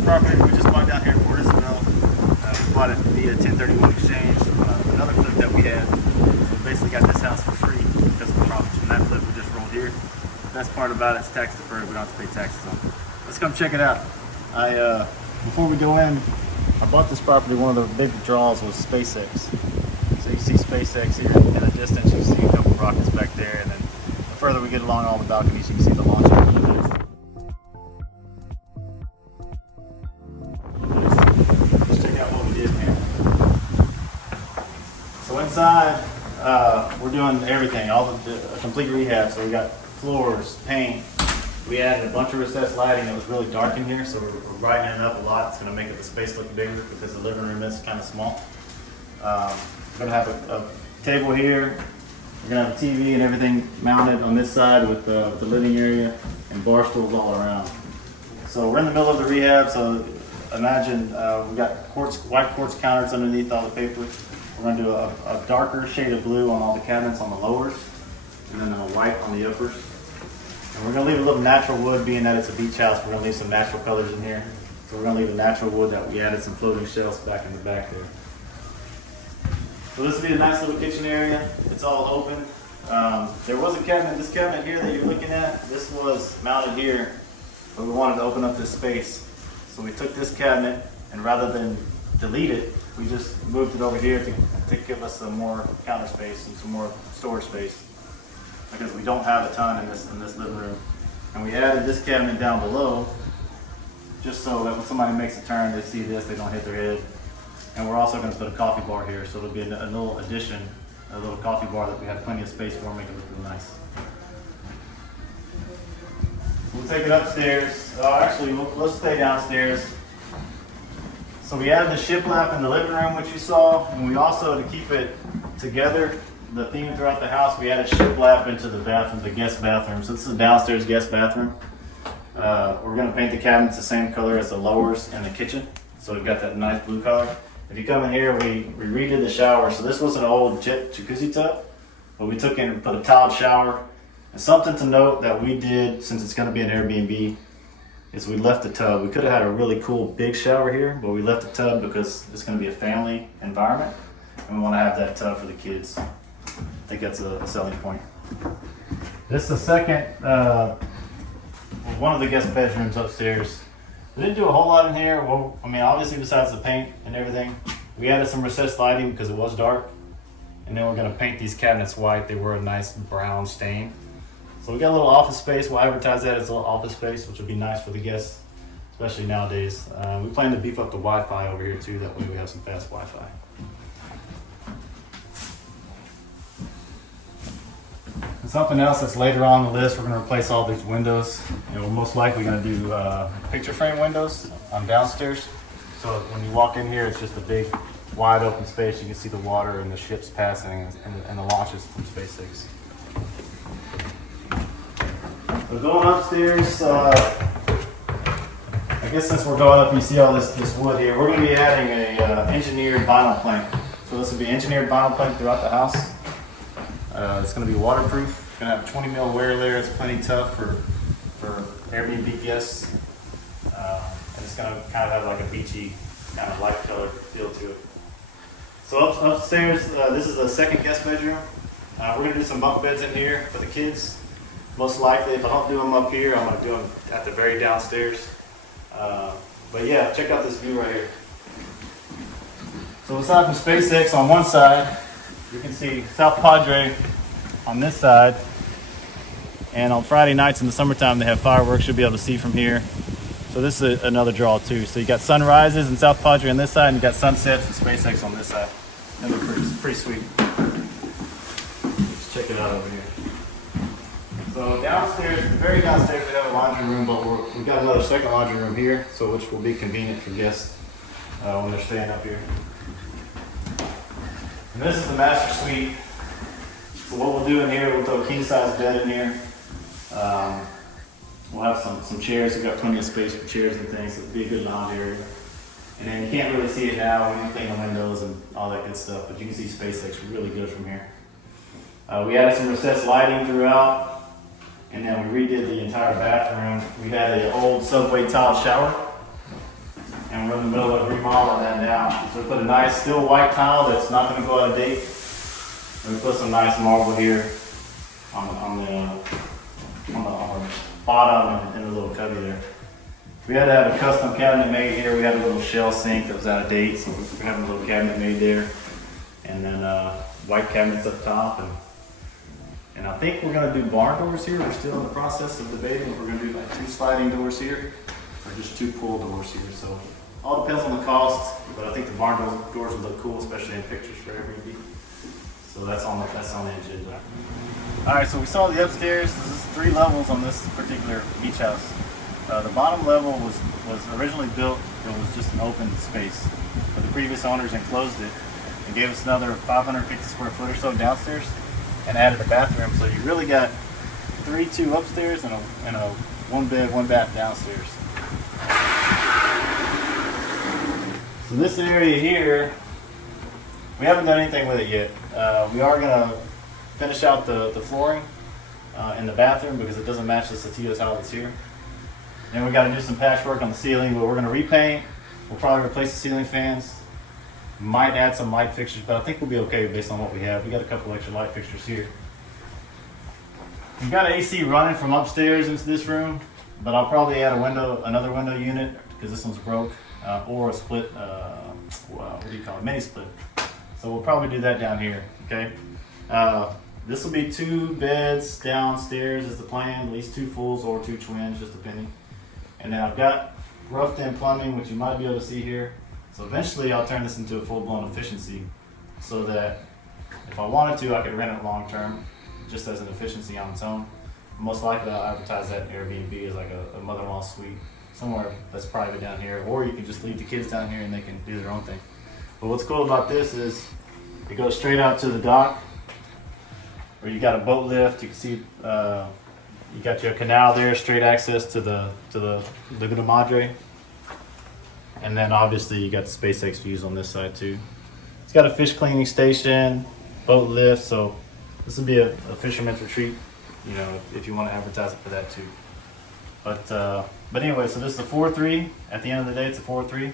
this property we just bought down here in Port Isabel. We bought it via 1031 exchange. Another flip that we had. So we basically got this house for free because of the profits from that flip we just rolled here. The best part about it is tax deferred. We don't have to pay taxes on it. Let's come check it out. Before we go in, I bought this property. One of the big draws was Spacex. So you see Spacex here in the distance. You see a couple rockets back there, and then the further we get along all the balconies, you can see the launch. Let's check out what we did here. So inside, we're doing everything, all the complete rehab. So we got floors, paint. We added a bunch of recessed lighting that was really dark in here, so we're brightening it up a lot. It's going to make the space look bigger because the living room is kind of small. We're going to have a table here. We're going to have a TV and everything mounted on this side with the living area and bar stools all around. So we're in the middle of the rehab, so imagine we've got white quartz counters underneath all the paper. We're going to do a darker shade of blue on all the cabinets on the lowers, and then a white on the uppers. And we're going to leave a little natural wood, being that it's a beach house. We're going to leave some natural colors in here. So we're going to leave the natural wood that we added some floating shelves back in the back there. So this will be a nice little kitchen area. It's all open. There was a cabinet, this cabinet here that you're looking at, this was mounted here, but we wanted to open up this space. So we took this cabinet, and rather than delete it, we just moved it over here to give us some more counter space and some more storage space, because we don't have a ton in this living room. And we added this cabinet down below, just so that when somebody makes a turn, they see this, they don't hit their head. And we're also going to put a coffee bar here, so it'll be a little addition, a little coffee bar that we have plenty of space for, make it look really nice. We'll take it upstairs. Actually, let's stay downstairs. So we added the shiplap in the living room, which you saw, and we also, to keep it together, the theme throughout the house, we added shiplap into the bathroom, the guest bathroom. So this is a downstairs guest bathroom. We're going to paint the cabinets the same color as the lowers and the kitchen, so we've got that nice blue color. If you come in here, we redid the shower. So this was an old jet jacuzzi tub, but we took in and put a tiled shower. And something to note that we did, since it's going to be an Airbnb, is we left the tub. We could have had a really cool big shower here, but we left the tub because it's going to be a family environment, and we want to have that tub for the kids. I think that's a selling point. This is the second, one of the guest bedrooms upstairs. We didn't do a whole lot in here. Well, I mean, obviously besides the paint and everything, we added some recessed lighting because it was dark. And then we're going to paint these cabinets white. They were a nice brown stain. So we got a little office space. We'll advertise that as a little office space, which will be nice for the guests, especially nowadays. We plan to beef up the Wi-Fi over here too. That way we have some fast Wi-Fi. And something else that's later on the list, we're going to replace all these windows. And we're most likely going to do picture frame windows on downstairs. So when you walk in here, it's just a big, wide open space. You can see the water and the ships passing and the launches from Spacex. So going upstairs, I guess since we're going up, you see all this wood here. We're going to be adding a engineered vinyl plank. So this will be engineered vinyl plank throughout the house. It's going to be waterproof. It's going to have a 20 mil wear layer. It's plenty tough for Airbnb guests. And it's going to kind of have like a beachy kind of light color feel to it. So upstairs, this is the second guest bedroom. We're going to do some bunk beds in here for the kids. Most likely, if I don't do them up here, I'm going to do them at the very downstairs. But yeah, check out this view right here. So aside from Spacex on one side, you can see South Padre on this side. And on Friday nights in the summertime, they have fireworks. You'll be able to see from here. So this is another draw too. So you got sunrises in South Padre on this side, and you got sunsets and Spacex on this side. And they're pretty sweet. Let's check it out over here. So downstairs, very downstairs, we have a laundry room, but we've got another second laundry room here, so which will be convenient for guests when they're staying up here. And this is the master suite. So what we'll do in here, we'll throw a king size bed in here. We'll have some chairs. We've got plenty of space for chairs and things. So it'll be a good lounge area. And then you can't really see it now when you clean the windows and all that good stuff, but you can see Spacex really good from here. We added some recessed lighting throughout, and then we redid the entire bathroom. We had an old subway tile shower. and we're in the middle of remodeling that now. So we put a nice still white tile that's not going to go out of date. And we put some nice marble here on the bottom and the little cubby there. We had to have a custom cabinet made here. We had a little shell sink that was out of date, so we're having a little cabinet made there. And then white cabinets up top. And I think we're going to do barn doors here. We're still in the process of debating if we're going to do like 2 sliding doors here or just 2 pull doors here. So all depends on the cost, but I think the barn doors would look cool, especially in pictures for Airbnb. So that's on the agenda. All right, so we saw the upstairs. There's 3 levels on this particular beach house. The bottom level was originally built, it was just an open space, but the previous owners enclosed it and gave us another 550 square foot or so downstairs and added a bathroom. So you really got 3-2 upstairs and a 1 bed, 1 bath downstairs. So this area here, we haven't done anything with it yet. We are gonna finish out the flooring in the bathroom because it doesn't match the Satio tile that's here. Then we got to do some patchwork on the ceiling, but we're going to repaint. We'll probably replace the ceiling fans. Might add some light fixtures, but I think we'll be okay based on what we have. We got a couple extra light fixtures here. We've got an AC running from upstairs into this room, but I'll probably add another window unit because this one's broke, or a split. What do you call it? Mini split. So we'll probably do that down here. Okay. This will be 2 beds downstairs is the plan, at least 2 fulls or 2 twins, just depending. And then I've got roughed in plumbing, which you might be able to see here. So eventually I'll turn this into a full-blown efficiency so that if I wanted to, I could rent it long term, just as an efficiency on its own. Most likely I'll advertise that in Airbnb as like a mother-in-law suite, somewhere that's private down here, or you can just leave the kids down here and they can do their own thing. But what's cool about this is it goes straight out to the dock, where you got a boat lift. You can see you got your canal there, straight access to the Laguna Madre, and then obviously you got the Spacex views on this side too. It's got a fish cleaning station, boat lift, so this will be a fisherman's retreat, you know, if you want to advertise it for that too. But anyway, so this is a 4-3. At the end of the day, it's a 4-3.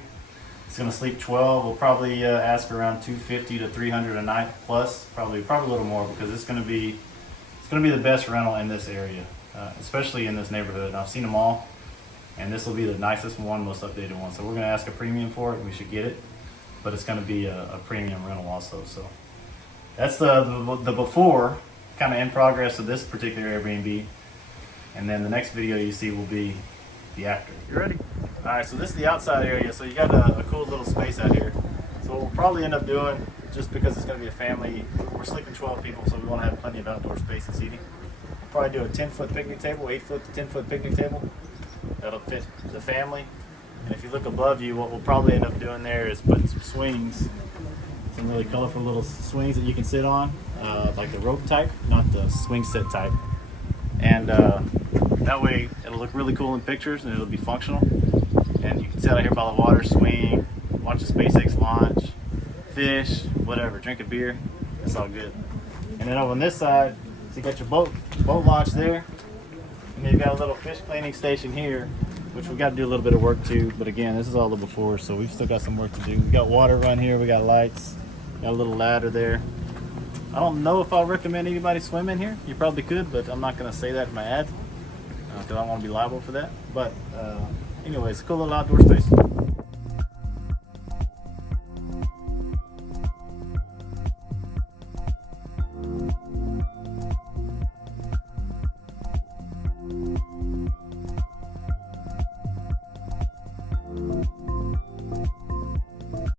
It's going to sleep 12. We'll probably ask around 250 to 300 a night plus, probably a little more, because it's going to be the best rental in this area, especially in this neighborhood. And I've seen them all, and this will be the nicest one, most updated one. So we're going to ask a premium for it, and we should get it, but it's going to be a premium rental also. So that's the before, kind of in progress of this particular Airbnb, and then the next video you see will be the after. You ready? All right, so this is the outside area. So you got a cool little space out here. So what we'll probably end up doing, just because it's going to be a family, we're sleeping 12 people, so we want to have plenty of outdoor space and seating. We'll probably do a 10-foot picnic table, 8-foot to 10-foot picnic table. That'll fit the family. And if you look above you, what we'll probably end up doing there is putting some swings, some really colorful little swings that you can sit on, like the rope type, not the swing set type. And that way it'll look really cool in pictures and it'll be functional. And you can sit out here by the water, swing, watch the Spacex launch, fish, whatever, drink a beer. It's all good. And then over on this side, so you got your boat launch there. And then you've got a little fish cleaning station here, which we've got to do a little bit of work to. But again, this is all the before, so we've still got some work to do. We got water run here, we got lights, got a little ladder there. I don't know if I'll recommend anybody swim in here. You probably could, but I'm not going to say that in my ad because I don't want to be liable for that. But anyway, it's a cool little outdoor space.